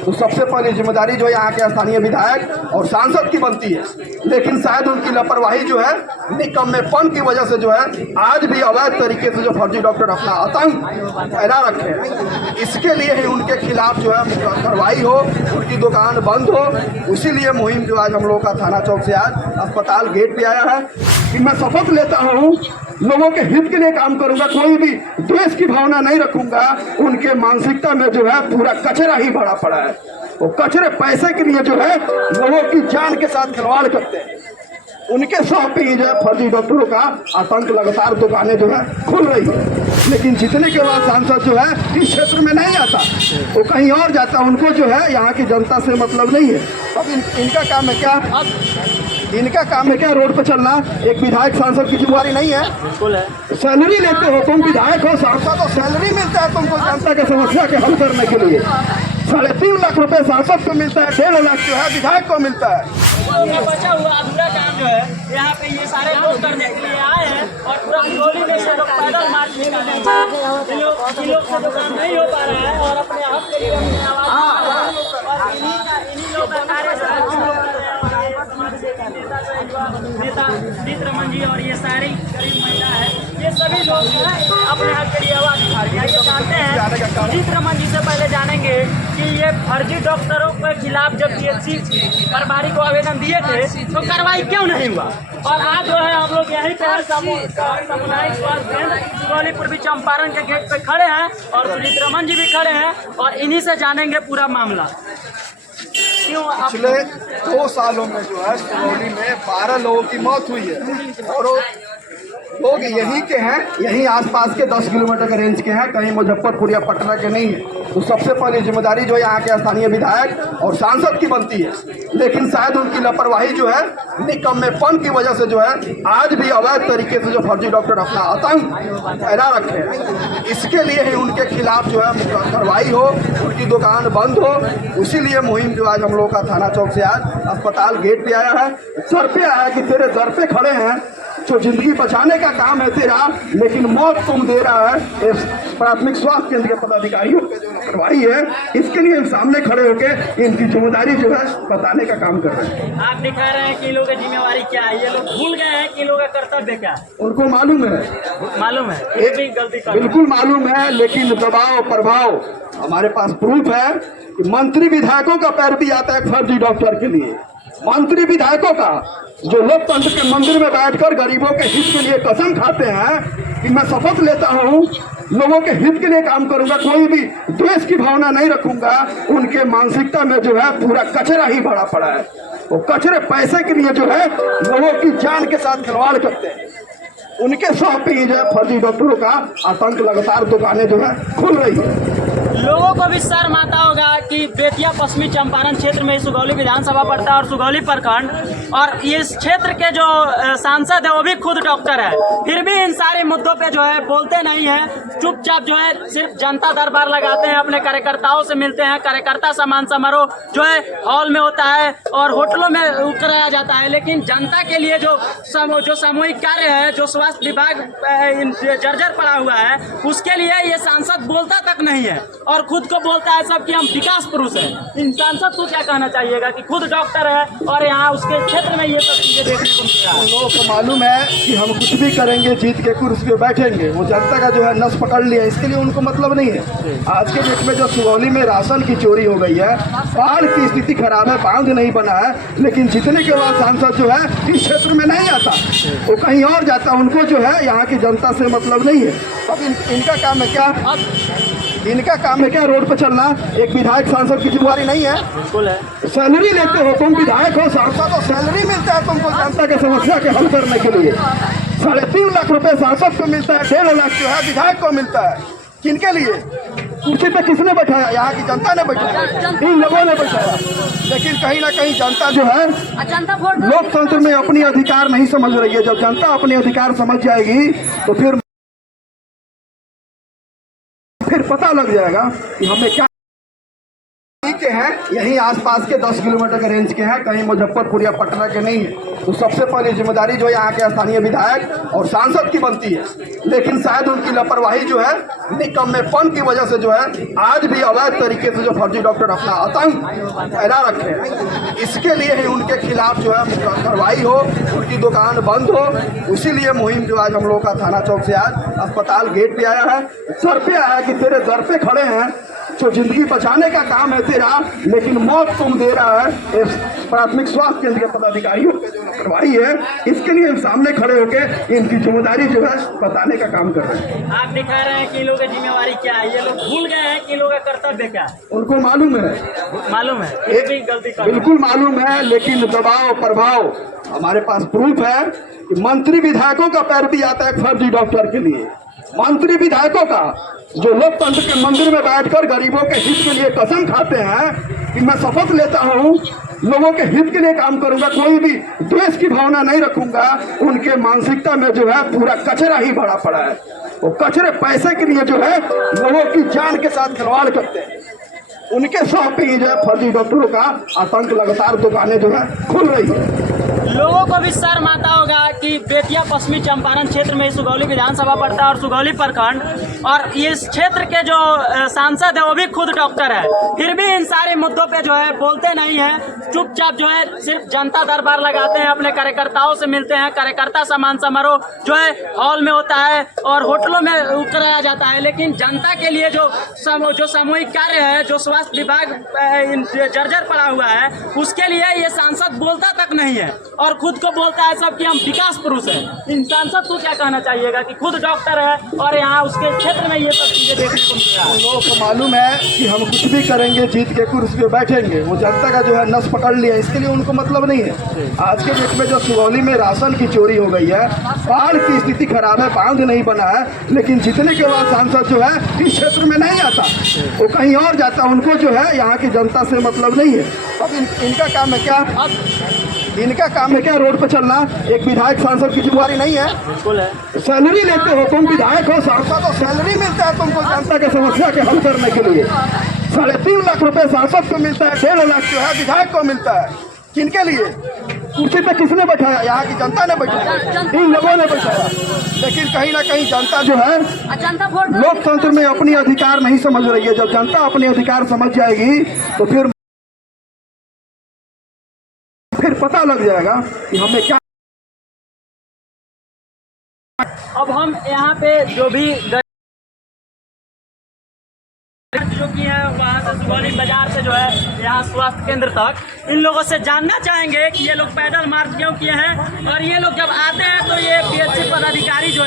तो सबसे पहली जिम्मेदारी जो है यहाँ के स्थानीय विधायक और सांसद की बनती है। लेकिन शायद उनकी लापरवाही जो है, निकम्मेपन की वजह से जो है आज भी अवैध तरीके से जो फर्जी डॉक्टर अपना आतंक फैला रखे हैं, इसके लिए ही उनके खिलाफ जो है कार्रवाई हो, उनकी दुकान बंद हो। इसीलिए मुहिम जो आज हम लोगों का थाना चौक से आज अस्पताल गेट पे आया है कि मैं शपथ लेता हूँ लोगों के हित के लिए काम करूंगा, कोई भी द्वेष की भावना नहीं रखूंगा। उनके मानसिकता में जो है पूरा कचरा ही भरा पड़ा है। वो कचरे पैसे के लिए जो है लोगों की जान के साथ खिलवाड़ करते हैं। उनके साथ ही जो है फर्जी डॉक्टरों का आतंक लगातार दुकानें जो है खुल रही है। लेकिन जीतने के बाद सांसद जो है इस क्षेत्र में नहीं आता, वो कहीं और जाता। उनको जो है यहाँ की जनता से मतलब नहीं है। अब इनका काम है क्या? इनका काम है क्या रोड पर चलना? एक विधायक सांसद की जिम्मेदारी नहीं है? बिल्कुल है। सैलरी लेते हो तुम, विधायक हो, सांसद हो, सैलरी मिलता है तुमको जनता की समस्या के हल करने के लिए। 3.5 लाख रुपए सांसद को मिलता है, 1.5 लाख जो है विधायक को मिलता है। बचा हुआ अधूरा काम जो है यहाँ पे ये सारे लोग करने के लिए आए हैं और पूरा गोली में से लोग पैदल मार्च निकाले हैं। इन लोग से तो काम नहीं हो पा रहा है और अपने हक के लिए अपनी आवाज और इन्हीं लोग का कार्य नेता जीत रमन जी और ये सारी गरीब महिला है, ये सभी लोग जो है अपने हक के लिए आवाज उठा रहे हैं। ये जानते हैं जीत रमन जी से पहले जानेंगे कि ये फर्जी डॉक्टरों के खिलाफ जब पीएचसी प्रभारी को आवेदन दिए थे तो कार्रवाई क्यों नहीं हुआ। और आज जो है हम लोग यहीं पर सामुदायिक स्वास्थ्य केंद्र सुगौली पूर्वी चंपारण के गेट पे खड़े हैं और जीत रमन जी भी खड़े हैं और इन्हीं से जानेंगे पूरा मामला। पिछले 2 सालों में जो है सुगौली में 12 लोगों की मौत हुई है और लोग यहीं के हैं, यहीं आसपास के 10 किलोमीटर के रेंज के हैं, कहीं मुजफ्फरपुर या पटना के नहीं है। तो सबसे पहली जिम्मेदारी जो है यहाँ के स्थानीय विधायक और सांसद की बनती है। लेकिन शायद उनकी लापरवाही जो है, निकम्मेपन की वजह से जो है आज भी अवैध तरीके से जो फर्जी डॉक्टर अपना आतंक फैला रखे हैं, इसके लिए ही उनके खिलाफ जो है कार्रवाई हो, उनकी दुकान बंद हो। इसीलिए मुहिम जो आज हम लोगों का थाना चौक से आज अस्पताल गेट पे आया है। सर पे आया कि तेरे दर पे खड़े हैं, जो जिंदगी बचाने का काम है तेरा, लेकिन मौत तुम दे रहा है। प्राथमिक स्वास्थ्य केंद्र के पदाधिकारियों पे जो कार्रवाई है, इसके लिए सामने खड़े होकर इनकी जिम्मेदारी जो है बताने का काम कर रहे हैं। आप दिखा रहे हैं कि लोगों की जिम्मेवारी क्या है, ये लोग भूल गए हैं कि लोगों का कर्तव्य क्या है। उनको मालूम है, ये भी गलती कर बिल्कुल मालूम है। लेकिन दबाव प्रभाव, हमारे पास प्रूफ है कि मंत्री विधायकों का पैर भी आता है फर्जी डॉक्टर के लिए। मंत्री विधायकों का जो लोकतंत्र के मंदिर में बैठकर गरीबों के हित के लिए कसम खाते हैं कि मैं शपथ लेता हूँ लोगों के हित के लिए काम करूंगा, कोई भी द्वेष की भावना नहीं रखूंगा। उनके मानसिकता में जो है पूरा कचरा ही भरा पड़ा है। वो कचरे पैसे के लिए जो है लोगों की जान के साथ खिलवाड़ करते हैं। उनके साथ ही जो है फर्जी डॉक्टरों का आतंक लगातार दुकानें जो है खुल रही है। लोगों को भी शर्म आता होगा कि बेतिया पश्चिमी चंपारण क्षेत्र में सुगौली विधानसभा पड़ता है और सुगौली प्रखंड, और इस क्षेत्र के जो सांसद है वो भी खुद डॉक्टर है, फिर भी इन सारे मुद्दों पे जो है बोलते नहीं है। चुपचाप जो है सिर्फ जनता दरबार लगाते हैं, अपने कार्यकर्ताओं से मिलते हैं। कार्यकर्ता सम्मान समारोह जो है हॉल में होता है और होटलों में कराया जाता है, लेकिन जनता के लिए जो सामूहिक कार्य है, जो स्वास्थ्य विभाग जर्जर पड़ा हुआ है, उसके लिए ये सांसद बोलता तक नहीं है और खुद को बोलता है सब कि हम विकास पुरुष हैं। इन सांसद को क्या कहना चाहिएगा कि खुद डॉक्टर है और यहाँ उसके क्षेत्र में ये सब चीजें देखने को मिल रहा है। लोगों को मालूम है कि हम कुछ भी करेंगे, जीत के कुर्सी पे बैठेंगे। वो जनता का जो है नस पकड़ लिया, इसके लिए उनको मतलब नहीं है। आज के डेट में जो सुगौली में राशन की चोरी हो गई है, बाढ़ की स्थिति खराब है, बांध नहीं बना है, लेकिन जीतने के बाद सांसद जो है इस क्षेत्र में नहीं आता, वो कहीं और जाता। उनको जो है यहाँ की जनता से मतलब नहीं है। अब इनका काम है क्या? इनका काम है क्या रोड पर चलना? एक विधायक सांसद की जिम्मेदारी नहीं है? बिल्कुल है। सैलरी लेते हो तुम, विधायक हो, सांसद हो, सैलरी मिलता है तुमको जनता की समस्या के हल करने के लिए। 3.5 लाख रुपए सांसद को मिलता है, 1.5 लाख जो है विधायक को मिलता है। किनके लिए? कुर्सी पे किसने बैठाया? यहाँ की जनता ने बैठाया, इन लोगों ने बैठाया। लेकिन कहीं ना कहीं जनता जो है लोकतंत्र में अपनी अधिकार नहीं समझ रही है। जब जनता अपने अधिकार समझ जाएगी तो फिर पता लग जाएगा कि हमें क्या हैं, यहीं आसपास के 10 किलोमीटर के रेंज के हैं, कहीं मुजफ्फरपुर या पटना के नहीं है। तो सबसे पहली जिम्मेदारी जो यहाँ के स्थानीय विधायक और सांसद की बनती है, लेकिन शायद उनकी लापरवाही जो है, निकम्मेपन की वजह से जो है आज भी अवैध तरीके से जो फर्जी डॉक्टर अपना आतंक फैला रखे हैं। इसके लिए ही उनके खिलाफ जो है कार्रवाई हो, उनकी दुकान बंद हो। इसीलिए मुहिम जो आज हम लोग का थाना चौक से आज अस्पताल गेट पे आया है, सर पे आया है कि तेरे दर पे खड़े हैं, जो जिंदगी बचाने का काम है तेरा, लेकिन मौत तुम दे रहा है। इस प्राथमिक स्वास्थ्य केंद्र के पदाधिकारियों की जो कार्रवाई है, इसके लिए हम सामने खड़े होकर इनकी जिम्मेदारी जो है बताने का काम कर रहे हैं। आप दिखा रहे हैं कि लोगों की जिम्मेवारी क्या है, ये लोग भूल गए हैं कि लोगों का कर्तव्य क्या है। उनको मालूम है, मालूम है, ये भी गलती कर बिल्कुल मालूम है, लेकिन दबाव प्रभाव, हमारे पास प्रूफ है कि मंत्री विधायकों का पैर भी आता है फर्जी डॉक्टर के लिए। मंत्री विधायकों का, जो लोकतंत्र के मंदिर में बैठकर गरीबों के हित के लिए कसम खाते हैं कि मैं शपथ लेता हूँ लोगों के हित के लिए काम करूंगा, कोई भी द्वेष की भावना नहीं रखूंगा, उनके मानसिकता में जो है पूरा कचरा ही भरा पड़ा है। वो कचरे पैसे के लिए जो है लोगों की जान के साथ खिलवाड़ करते हैं। उनके साथ भी जो है फर्जी डॉक्टरों का आतंक लगातार दुकानें जो है खुल रही है। लोगों को भी शर्म आता होगा कि बेतिया पश्चिमी चंपारण क्षेत्र में सुगौली विधानसभा पड़ता है और सुगौली प्रखंड, और इस क्षेत्र के जो सांसद है वो भी खुद डॉक्टर है, फिर भी इन सारे मुद्दों पे जो है बोलते नहीं है, चुपचाप जो है सिर्फ जनता दरबार लगाते हैं, अपने कार्यकर्ताओं से मिलते हैं। कार्यकर्ता सम्मान समारोह जो है हॉल में होता है और होटलों में कराया जाता है, लेकिन जनता के लिए जो सामूहिक कार्य है, जो स्वास्थ्य विभाग जर्जर पड़ा हुआ है, उसके लिए ये सांसद बोलता तक नहीं है और खुद को बोलता है सब कि हम विकास पुरुष हैं। इन सांसद को क्या कहना चाहिएगा कि खुद डॉक्टर है और यहाँ उसके क्षेत्र में ये सब चीजें देखने को मिल रहा है। लोगों को मालूम है कि हम कुछ भी करेंगे, जीत के कुर्सी पे बैठेंगे, वो जनता का जो है नस पकड़ लिया, इसके लिए उनको मतलब नहीं है। आज के डेट में जो सुगौली में राशन की चोरी हो गई है, बाढ़ की स्थिति खराब है, बांध नहीं बना है, लेकिन जीतने के बाद सांसद जो है इस क्षेत्र में नहीं आता, वो कहीं और जाता, उनको जो है यहाँ की जनता से मतलब नहीं है। अब इनका काम है क्या, इनका काम है क्या रोड पे चलना? एक विधायक सांसद की जिम्मेदारी नहीं है? बिल्कुल है। सैलरी लेते हो तुम, विधायक हो, सांसद हो, सैलरी मिलता है तुमको जनता की समस्या के हल करने के लिए। 3.5 लाख रुपए सांसद को मिलता है, 1.5 लाख जो है विधायक को मिलता है। किनके लिए? कुर्सी पे किसने बैठाया? यहाँ की जनता ने बैठाया, इन लोगों ने बैठाया। लेकिन कहीं ना कहीं जनता जो है लोकतंत्र में अपनी अधिकार नहीं समझ रही है। जब जनता अपने अधिकार समझ जाएगी तो फिर पता लग जाएगा कि हमें क्या। अब हम यहाँ पे जो कि है वहाँ से सुगौली बाजार से जो है यहाँ स्वास्थ्य केंद्र तक, इन लोगों से जानना चाहेंगे कि ये लोग पैदल मार्च क्यों किए हैं, और ये लोग जब आते हैं तो ये पीएचसी पदाधिकारी जो